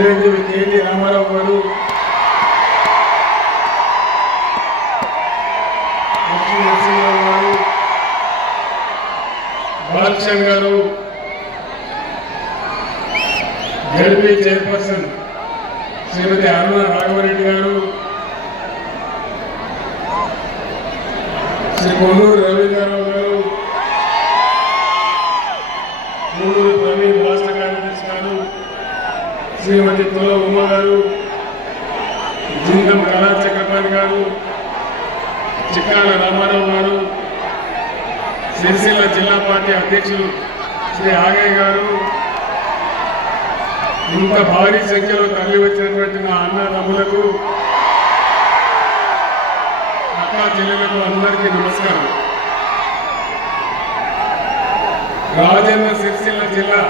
Chiranjeevi KT Ramarao గారు. లక్ష్మీ గారు. బాలకృష్ణ గారు. జడ్పీ చైర్పర్సన్ శ్రీమతి అరుణ రాఘవరెడ్డి గారు. శ్రీ కొల్లూరు శ్రీమతి ఉమ్మ గారు జీవితం కళా చక్రపాణి గారు చిక్కాల రామారావు గారు సిరిసిల్ల జిల్లా పార్టీ అధ్యక్షులు శ్రీ ఆగయ్య గారు ఇంత భారీ సంఖ్యలో తరలి వచ్చినటువంటి నా అన్నదమ్ములకు అక్క చెల్లెలకు అందరికీ నమస్కారం. రాజన్న సిరిసిల్ల జిల్లా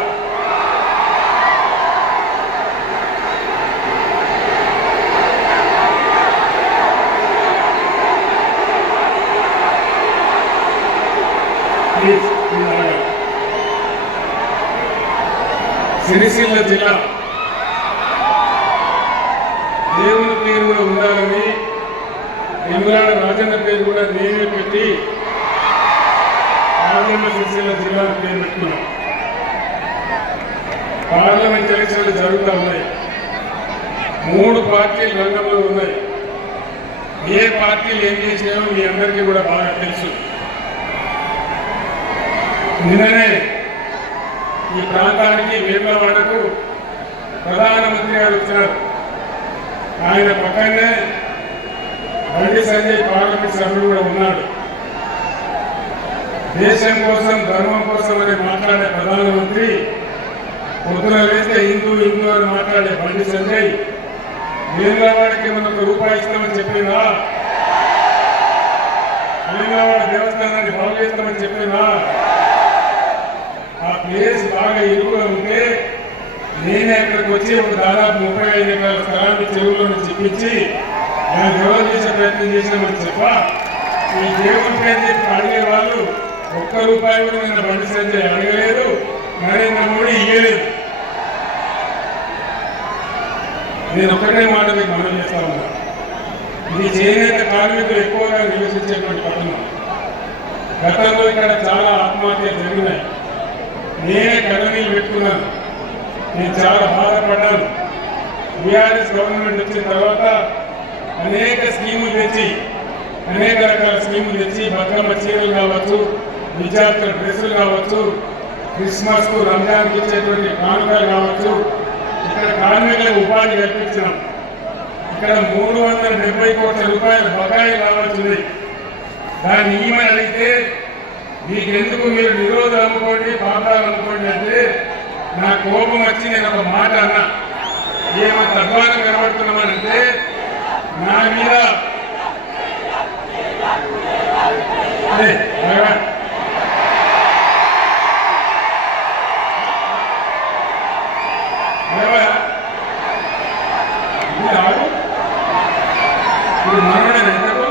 సిరిసిల్ల జిల్లా. దేవుని పేరు కూడా ఉండాలని ఎమ్మెల్యే రాజన్న పేరు కూడా నేనే పెట్టి రాజన్న సిరిసిల్ల జిల్లా పేరు పెట్టుకున్నాం. పార్లమెంట్ ఎలక్షన్లు జరుగుతూ ఉన్నాయి. మూడు పార్టీలు రంగంలో ఉన్నాయి. ఏ పార్టీలు ఏం చేసినాయో మీ అందరికీ కూడా బాగా తెలుసు. నిన్ననే ఈ ప్రాంతానికి వేములవాడకు ప్రధానమంత్రి గారు వచ్చినారు. ఆయన పక్కనే బండి సంజయ్ పార్లమెంట్ సభ్యుడు కూడా ఉన్నాడు దేశం కోసం ధర్మం కోసం అని మాట్లాడే ప్రధానమంత్రి పొద్దున వేస్తే హిందూ హిందూ అని మాట్లాడే బండి సంజయ్ వేములవాడికి మనకు రూపాయి ఇస్తామని చెప్పినా? వేములవాడ దేవస్థానాన్ని బాగు చేస్తామని చెప్పినా? ప్లేస్ బాగా ఎక్కువ ఉంటే నేనే ఇక్కడికి వచ్చి ఒక దాదాపు ముప్పై ఐదు ఎకరాల స్థలాన్ని చెరువులో చెప్పించి దాన్ని ఎవరు చేసే ప్రయత్నం చేసినామని చెప్ప? ఈ దేవుడి పేరు చెప్పి అడిగే వాళ్ళు ఒక్క రూపాయి కూడా నేను బండి సంజయ్ అడగలేదు నరేంద్ర మోడీ ఇవ్వలేదు నేను ఒకటే మాట మీకు మనం చేస్తా ఉన్నా. ఇది చేనేత కార్మికులు ఎక్కువగా నివసించేటువంటి పట్టణం. గతంలో ఇక్కడ చాలా ఆత్మహత్యలు జరిగినాయి. నేనే కన్నీళ్ళు పెట్టుకున్నాను. నేను చాలా బాధపడ్డాను. బీఆర్ఎస్ గవర్నమెంట్ వచ్చిన తర్వాత అనేక స్కీములు తెచ్చి అనేక రకాల స్కీములు తెచ్చి బతుకమ్మ చీరలు కావచ్చు విద్యార్థుల డ్రెస్సులు కావచ్చు క్రిస్మస్కు రంజాన్కి ఇచ్చేటువంటి కానుకలు కావచ్చు ఇక్కడ కార్మికులకు ఉపాధి కల్పించినాం. ఇక్కడ మూడు వందల డెబ్బై కోట్ల రూపాయల బకాయి రావాల్సింది దాన్ని ఈమె అడిగితే మీకు ఎందుకు మీరు నిరోధం అనుకోండి పాపాలు అనుకోండి అంటే నా కోపం వచ్చి నేను ఒక మాట అన్నా. ఏమో తద్వారం కనబడుతున్నామనంటే నా మీద అదే, భగవాన్. భగవాన్. ఇది ఆగు. ఇది మనోడే ఎంతకు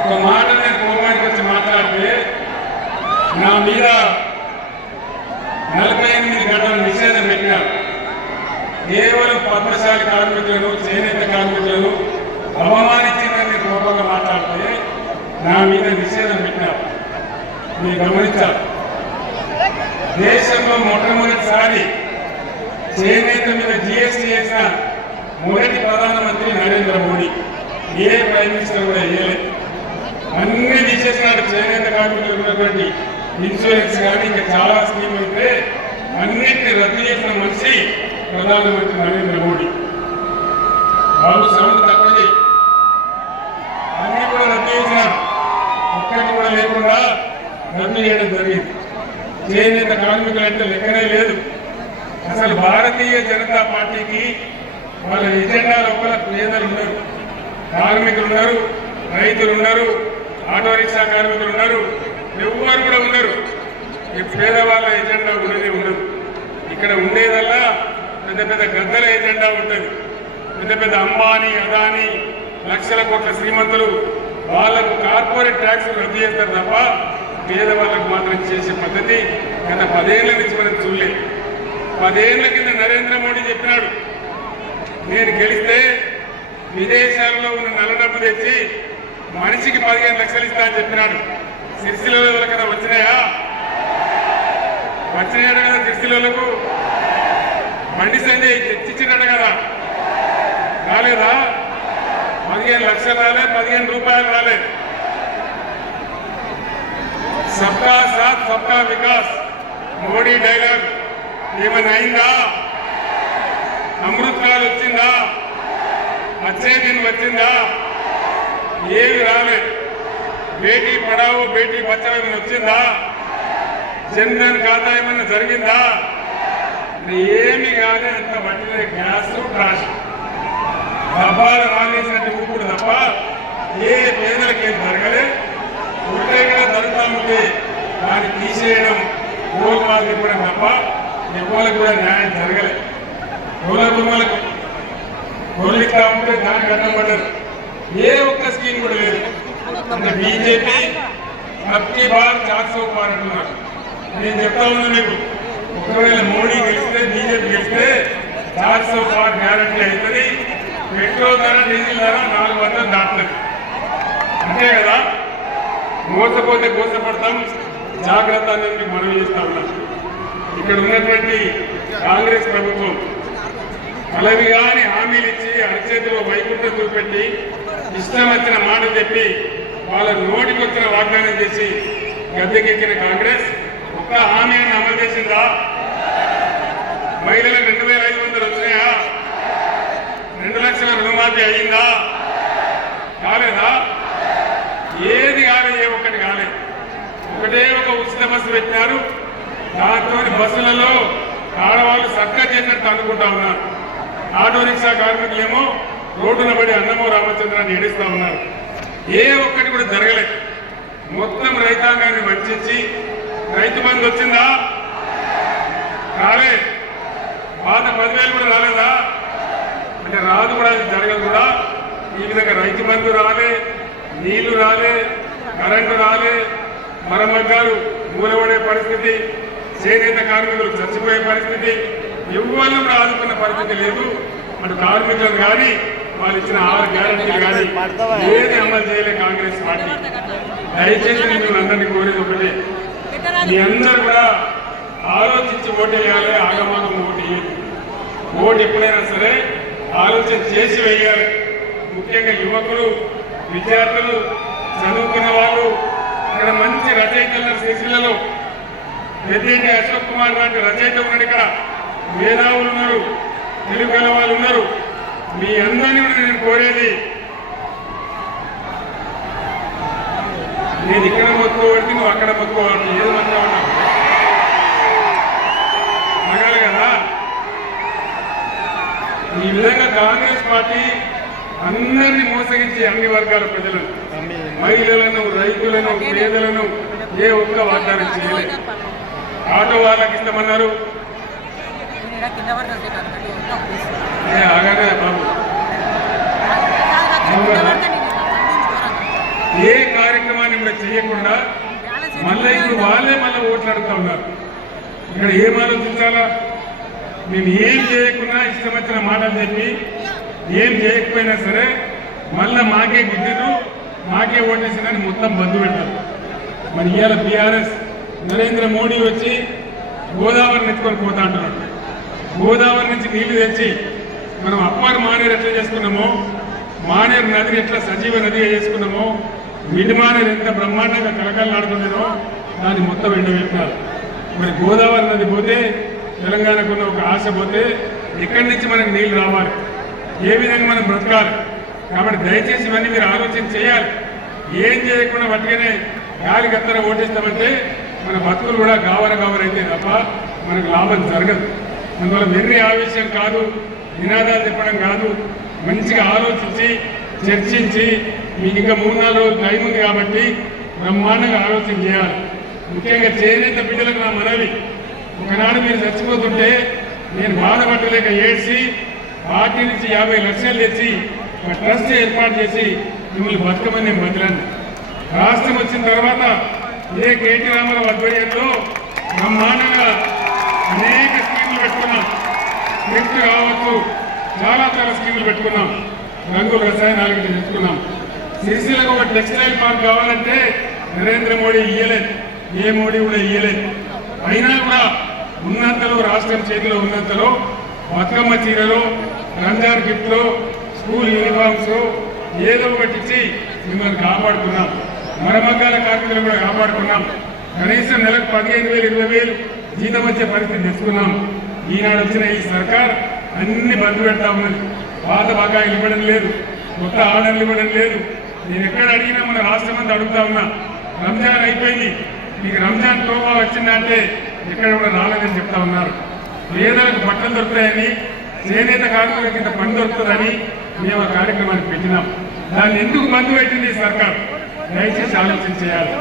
ఒక మాట నేను కోపానికి వచ్చి మాట్లాడితే నా మీద నలభై ఎనిమిది గంటల నిషేధం పెట్టినారు కేవలం కార్మికులను చేనేత కార్మికులను అవమానించిన కోపంగా మాట్లాడితే నా మీద నిషేధం పెట్టారు. మీరు గమనించాలి. దేశంలో మొట్టమొదటిసారి చేనేత మీద జిఎస్టీ చేసిన మొదటి ప్రధానమంత్రి నరేంద్ర మోడీ ఏ ప్రైమ్ మినిస్టర్ కూడా వేయలేదు. అన్ని తీసేసినాడు చేనేత కార్మికులు ఉన్నటువంటి ఇన్సూరెన్స్ కానీ ఇంకా చాలా స్కీమ్ ఉంటే అన్నిటిని రద్దు చేసిన మనిషి ప్రధానమంత్రి నరేంద్ర మోడీ. బాబు సౌండ్ తక్కువ చేయి అన్ని కూడా రద్దు చేసినారు ఒక్కటి కూడా లేకుండా రద్దు చేయడం జరిగింది. చేనేత కార్మికులు అయితే లెక్కనే లేదు. అసలు భారతీయ జనతా పార్టీకి వాళ్ళ ఎజెండా లోపల పేదలు ఉన్నారు కార్మికులు ఉన్నారు రైతులు ఉన్నారు ఆటో రిక్షా కార్మికులు ఉన్నారు ఎవ్వరు కూడా ఉన్నారు ఈ పేదవాళ్ళ ఎజెండా ఉండేది ఉండదు. ఇక్కడ ఉండేదల్లా పెద్ద పెద్ద గద్దల ఏజెండా ఉంటుంది. పెద్ద పెద్ద అంబానీ అదానీ లక్షల కోట్ల శ్రీమంతులు వాళ్ళకు కార్పొరేట్ ట్యాక్స్ రద్దు చేస్తారు తప్ప పేదవాళ్ళకు మాత్రం చేసే పద్ధతి గత పదేళ్ళ నుంచి మనం చూడలేదు. పదేళ్ళ కింద నరేంద్ర మోడీ చెప్పినాడు నేను గెలిస్తే విదేశాల్లో ఉన్న నల్ల డబ్బు తెచ్చి మనిషికి పదిహేను లక్షలు ఇస్తా అని చెప్పినాడు. సిరిసిల్ల కదా వచ్చినాయా? వచ్చినాయా కదా సిరిసిల్లకు బండి సంజయ్ తెచ్చిచ్చినాడు కదా. రాలేదా? పదిహేను లక్షలు రాలే పదిహేను రూపాయలు రాలే. సబ్కా సాత్ సబ్కా వికాస్. మోడీ డైలాగ్ ఏమైనా అయిందా? అమృత్ కాల్ వచ్చిందా? వచ్చే దిన్ వచ్చిందా? ఏమి రాలే. బేటీ పడావో బేటీ బచావో ఏమైనా వచ్చిందా? జన్ధన్ ఖాతా ఏమైనా జరిగిందా? ఏమి కాదు అంత వడ్డీ గ్యాస్ ట్రాష్ డబ్బాలు రాలేసినట్టు ఊపుడు తప్ప ఏ పేదలకి ఏం జరగలే. ఉంటే కూడా జరుగుతా ఉంటే దాన్ని తీసేయడం గోల్మాల్ కూడా తప్ప ఎవరికి కూడా న్యాయం జరగలే. గోల గుమ్మలకు గొల్లిస్తా ఉంటే దానికి అడ్డం పడ్డారు. ఏ ఒక్క స్కీమ్ కూడా లేదు. అంటే బీజేపీ అబ్కి బార్ చార్ పార్ అంటున్నారు నేను చెప్తా ఉన్నాను మీకు. ఒకవేళ మోడీ గెలిస్తే బీజేపీ గెలిస్తే చార్ సో పార్ గ్యారంటీ అవుతుంది. పెట్రోల్ ధర డీజిల్ ధర నాలుగు వందలు దాటుతుంది. అంతే కదా? మోసపోతే మోసపడతాం. జాగ్రత్త అనేది మీకు మనవి చేస్తా ఉన్నాం. ఇక్కడ ఉన్నటువంటి కాంగ్రెస్ ప్రభుత్వం కలవి కానీ హామీలు ఇచ్చి అరచేతిలో వైకుంఠం చూపెట్టి ఇష్టం వచ్చిన మాట చెప్పి వాళ్ళ నోటికి వచ్చిన వాగ్దానం చేసి గద్దెకెక్కిన కాంగ్రెస్. ఒక్క హామీని అమలు చేసిందా? మహిళలకు రెండు వేల ఐదు వందలు వచ్చినాయా? రెండు లక్షల రుణమాఫీ అయ్యిందా? కాలేదా? ఏది కాలేదు ఏ ఒక్కటి కాలేదు. ఒకటే ఒక ఉచిత బస్సు పెట్టినారు. దాంతో బస్సులలో ఆడవాళ్ళు సర్కా చేసినట్టు అనుకుంటా ఉన్నారు. ఆటో రిక్షా కార్మికులేమో రోడ్డున పడి అన్నమో రామచంద్రాన్ని ఏడుస్తా ఉన్నారు. ఏ ఒక్కటి కూడా జరగలేదు. మొత్తం రైతాంగాన్ని వంచి రైతు బంధు వచ్చిందా? రాలే. పాత పదివేలు కూడా రాలేదా? అంటే రాదు కూడా అది జరగదు కూడా. ఈ విధంగా రైతు బంధు రాలే నీళ్ళు రాలే కరెంటు రాలే. మరమగ్గాలు మూలబడే పరిస్థితి చేనేత కార్మికులు చచ్చిపోయే పరిస్థితి ఎవరు కూడా ఆదుకున్న పరిస్థితి లేదు. అటు కార్మికులను కానీ వాళ్ళు ఇచ్చిన ఆరు గ్యారంటీలు కానీ ఏది అమలు చేయలే కాంగ్రెస్ పార్టీ. దయచేసి నేను అందరినీ కోరేది ఒకటే మీ అందరూ కూడా ఆలోచించి ఓటు వేయాలి ఆగమాగం ఓటు. ఓటు ఎప్పుడైనా సరే ఆలోచన చేసి వేయాలి. ముఖ్యంగా యువకులు విద్యార్థులు చదువుకున్న వాళ్ళు ఇక్కడ మంచి రచయితలు సిరిసిల్లలో పెద్దేటి అశోక్ కుమార్ లాంటి రచయిత ఉన్నాడు ఇక్కడ. మేధావులు ఉన్నారు తెలుగు గల వాళ్ళు ఉన్నారు. మీ అందరినీ కూడా నేను కోరేది నేను ఇక్కడ మొత్తుకోబడితే నువ్వు అక్కడ మొత్తుకోవాలి ఏది మంచిగా ఉన్నావు. అడగాలి కదా? ఈ విధంగా కాంగ్రెస్ పార్టీ అందరినీ మోసగించి అన్ని వర్గాల ప్రజలను మహిళలను రైతులను పేదలను ఏ ఒక్క వాగ్దానం చేయలేదు. ఆటో వాళ్ళకి ఇస్తామన్నారు. ఆగానే బాబు ఏ కార్యక్రమాన్ని కూడా చేయకుండా మళ్ళీ ఇప్పుడు వాళ్ళే మళ్ళీ ఓట్లు అడుగుతా ఉన్నారు. ఇక్కడ ఏం ఆలోచించాలా? మేము ఏం చేయకుండా ఇష్టం వచ్చిన మాటలు చెప్పి ఏం చేయకపోయినా సరే మళ్ళీ మాకే గుద్దిరు మాకే ఓటేసిందని మొత్తం బంధు పెడతారు. మరి ఇవాళ బీఆర్ఎస్ నరేంద్ర మోడీ వచ్చి గోదావరి ఎత్తుకొని పోతా అంటున్నాడు. గోదావరి నుంచి నీళ్ళు తెచ్చి మనం అప్పారు మానేరు ఎట్లా చేసుకున్నామో మానేరు నదిని ఎట్లా సజీవ నదిగా చేసుకున్నామో మిడి ఎంత బ్రహ్మాండంగా కలకలలాడుతుండేనో దాన్ని మొత్తం ఎండబెట్టాలి మరి గోదావరి నది పోతే తెలంగాణకున్న ఒక ఆశ పోతే ఎక్కడి నుంచి మనకు నీళ్ళు రావాలి? ఏ విధంగా మనం బ్రతకాలి? కాబట్టి దయచేసి ఇవన్నీ మీరు ఆలోచన చేయాలి. ఏం చేయకుండా వట్టిగానే గాలి గత్తర ఓటేస్తామంటే మన బతుకులు కూడా గావర గావరైతే తప్ప మనకు లాభం జరగదు. అందువల్ల వెర్రి ఆవేశం కాదు నినాదాలు చెప్పడం కాదు మంచిగా ఆలోచించి చర్చించి మీకు ఇంకా మూడు నాలుగు రోజులు టైం ఉంది కాబట్టి బ్రహ్మాండంగా ఆలోచన చేయాలి. ముఖ్యంగా చేనేత బిడ్డలకు నా మనవి. ఒకనాడు మీరు చచ్చిపోతుంటే నేను బాధపట్టలేక ఏడ్చి పార్టీ నుంచి యాభై లక్షలు తెచ్చి ఒక ట్రస్ట్ ఏర్పాటు చేసి మిమ్మల్ని బతకమని నేను బతిలాను. రాష్ట్రం వచ్చిన తర్వాత ఇదే కేటీ రామారావు ఆధ్వర్యంలో బ్రహ్మాండంగా అనేక స్కీములు పెట్టుకున్నాం. నెక్స్ట్ కావచ్చు చాలా చాలా స్కీములు పెట్టుకున్నాం. రంగుల రసాయనాలు తెచ్చుకున్నాం. సిరిసిలకు ఒక టెక్స్టైల్ పార్క్ కావాలంటే నరేంద్ర మోడీ ఇయ్యలేదు. ఏ మోడీ కూడా ఇయ్యలేదు. అయినా కూడా ఉన్నంతలో రాష్ట్రం చేతిలో ఉన్నంతలో బతుకమ్మ చీరలు రంజాన్ గిఫ్ట్లు స్కూల్ యూనిఫామ్స్ ఏదో ఒకటి ఇచ్చి మిమ్మల్ని కాపాడుకున్నాం. మరమగ్గాల కార్మికులు కూడా కాపాడుకున్నాం. కనీసం నెలకు పదిహేను వేలు ఇరవై వేలు జీతం వచ్చే పరిస్థితి తెచ్చుకున్నాం. ఈనాడు వచ్చిన ఈ సర్కార్ అన్ని బంద్ పెడతా ఉన్నది. పాత బకాయిలు ఇవ్వడం లేదు. కొత్త ఆర్డర్లు ఇవ్వడం లేదు. నేను ఎక్కడ అడిగినా మన రాష్ట్రం అంతా అడుగుతా ఉన్నా. రంజాన్ అయిపోయింది. మీకు రంజాన్ టోబా వచ్చిందంటే ఎక్కడ కూడా రాలేదని చెప్తా ఉన్నారు. పేదలకు బట్టలు దొరుకుతాయని చేనేత కార్మికుల కింద పని దొరుకుతుందని మేము ఆ కార్యక్రమానికి పెట్టినాం. దాన్ని ఎందుకు మందు పెట్టింది సర్కార్? దయచేసి ఆలోచన చేయాలి.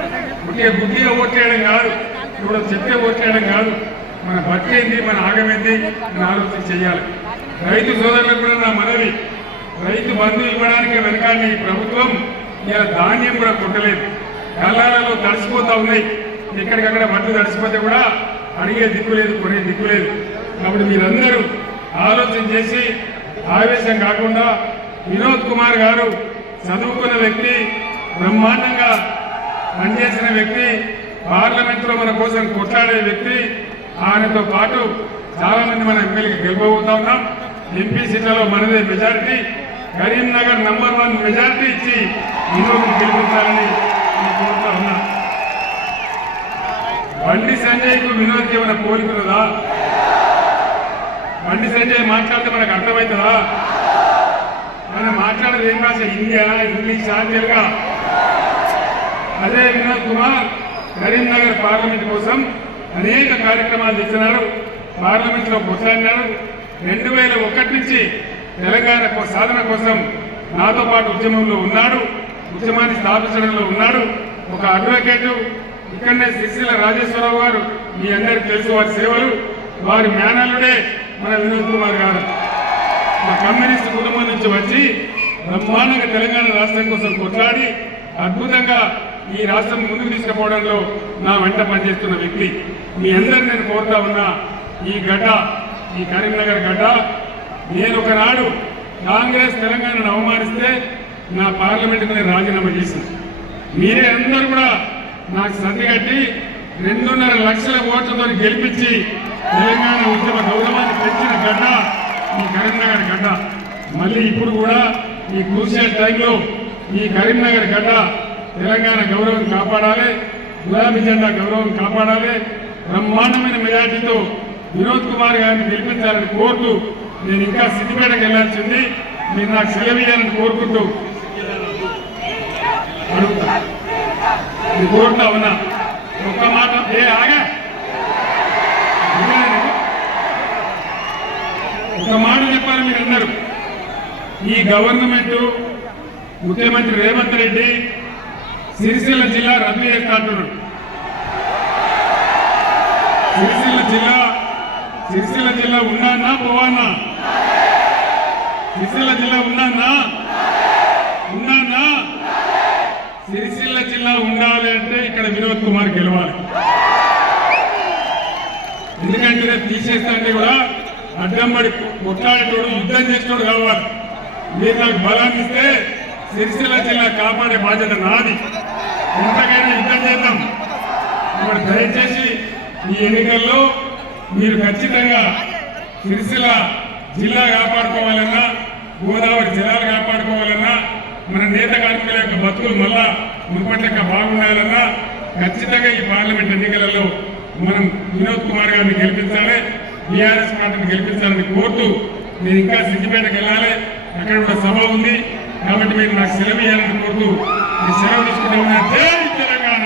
ఒకే బుద్ధిగా ఓట్లేయడం కాదు. ఇప్పుడు చెప్పే ఓట్లేయడం కాదు. మన బతికేంది మన ఆగమేంది మన ఆలోచన చేయాలి. రైతు సోదరులకు కూడా నా మనవి. రైతు బంధు ఇవ్వడానికి వెనకాలని ఈ ప్రభుత్వం ఇలా ధాన్యం కూడా కొట్టలేదు. కళ్ళాలలో తడిసిపోతా ఉన్నాయి. ఎక్కడికక్కడ మట్టి తడిసిపోతే కూడా అడిగే దిక్కు లేదు కొనే దిక్కు లేదు. కాబట్టి మీరందరూ ఆలోచన చేసి ఆవేశం కాకుండా వినోద్ కుమార్ గారు చదువుకున్న వ్యక్తి బ్రహ్మాండంగా పనిచేసిన వ్యక్తి పార్లమెంట్లో మన కోసం కొట్లాడే వ్యక్తి ఆయనతో పాటు చాలా మంది మన ఎమ్మెల్యేకి గెలవబోతా ఉన్నాం. ఎంపీ సీట్లలో మనదే majority. Karimnagar number one majority ఇచ్చి ఈరోజు గెలిపించాలని నేను కోరుతా ఉన్నా. బండి సంజయ్కు వినోద్కి ఏమైనా పోలికలుదా బండి సంజయ్ మాట్లాడితే మనకు అర్థమవుతుందా? మనం మాట్లాడేది ఏం భాష హిందీయా ఇంగ్లీష్ తెలుగా అదే వినోద్ కుమార్ కరీంనగర్ పార్లమెంట్ కోసం అనేక కార్యక్రమాలు చేస్తున్నారు. పార్లమెంట్లో కొట్లాడినారు రెండు వేల ఒకటి నుంచి తెలంగాణ కో- సాధన కోసం నాతో పాటు ఉద్యమంలో ఉన్నాడు ఉద్యమాన్ని స్థాపించడంలో ఉన్నాడు. ఒక అడ్వకేట్ ఇక్కడనే సిరిసిల్ల రాజేశ్వరరావు గారు మీ అందరికి తెలుసు వారి సేవలు. వారి మేనల్లుడే మన వినోద్ కుమార్ గారు. మా కమ్యూనిస్ట్ కుటుంబం నుంచి వచ్చి బ్రహ్మాండంగా తెలంగాణ రాష్ట్రం కోసం కొట్లాడి అద్భుతంగా ఈ రాష్ట్రం ముందుకు తీసుకుపోవడంలో నా వెంట పనిచేస్తున్న వ్యక్తి. మీ అందరు నేను కోరుతా ఉన్నా ఈ గడ్డ ఈ కరీంనగర్ గడ్డ నేను ఒకనాడు కాంగ్రెస్ తెలంగాణను అవమానిస్తే నా పార్లమెంటుకు నేను రాజీనామా చేశాను మీరే అందరూ కూడా నాకు సంధి కట్టి రెండున్నర లక్షల ఓట్లతో గెలిపించి తెలంగాణ ఉద్యమ గౌరవాన్ని పెంచిన గడ్డ ఈ కరీంనగర్ గడ్డ. మళ్ళీ ఇప్పుడు కూడా ఈ క్రూషియల్ టైంలో ఈ కరీంనగర్ గడ్డ తెలంగాణ గౌరవం కాపాడాలి గులాబీ జెండా గౌరవం కాపాడాలి బ్రహ్మాండమైన మెజార్టీతో వినోద్ కుమార్ గారిని గెలిపించాలని కోరుతూ నేను ఇంకా సిద్దిపేటకు వెళ్ళాల్సింది మీరు నాకు సెలవు కోరుకుంటూ అడుగుతా. కోరుతా ఉన్నా. ఒక్క మాట ఏ ఆగా. ఒక మాట చెప్పాలి మీరందరూ. ఈ గవర్నమెంట్ ముఖ్యమంత్రి రేవంత్ రెడ్డి సిరిసిల్ల జిల్లా రద్దు చేస్తా సిరిసిల్ల జిల్లా సిరిసిల్ల జిల్లా ఉన్నానా పోవానా? సిరిసిల్ల జిల్లా ఉన్నానా? ఉన్నానా? సిరిసిల్ల జిల్లా ఉండాలి అంటే ఇక్కడ వినోద్ కుమార్ గెలవాలి. ఎందుకంటే రేపు కూడా అడ్డంబడి కొట్లాడేటోడు యుద్ధం చేసేటోడు కావాలి. మీరు నాకు బలాన్ని ఇస్తే సిరిసిల్ల జిల్లా కాపాడే బాధ్యత నాది. ఎంతకైనా యుద్ధం చేద్దాం. ఇప్పుడు దయచేసి ఈ ఎన్నికల్లో మీరు ఖచ్చితంగా సిరిసిల్ల జిల్లా కాపాడుకోవాలన్నా గోదావరి జిల్లాలు కాపాడుకోవాలన్నా మన నేత కార్మికుల యొక్క బతుకులు మళ్ళా మునుపటి బాగుండాలన్నా ఖచ్చితంగా ఈ పార్లమెంట్ ఎన్నికలలో మనం వినోద్ కుమార్ గారిని గెలిపించాలి బీఆర్ఎస్ పార్టీని గెలిపించాలని కోరుతూ నేను ఇంకా సిద్దిపేటకు వెళ్ళాలి. అక్కడ కూడా సభ ఉంది. కాబట్టి మీరు నాకు సెలవు ఇవ్వాలని కోరుతూ నేను సెలవు తీసుకుంటా ఉన్నా జై తెలంగాణ.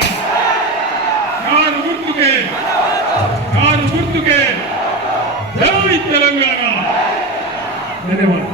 గుర్తుకే. కారు గుర్తుకే జై తెలంగాణ. ధన్యవాదాలు.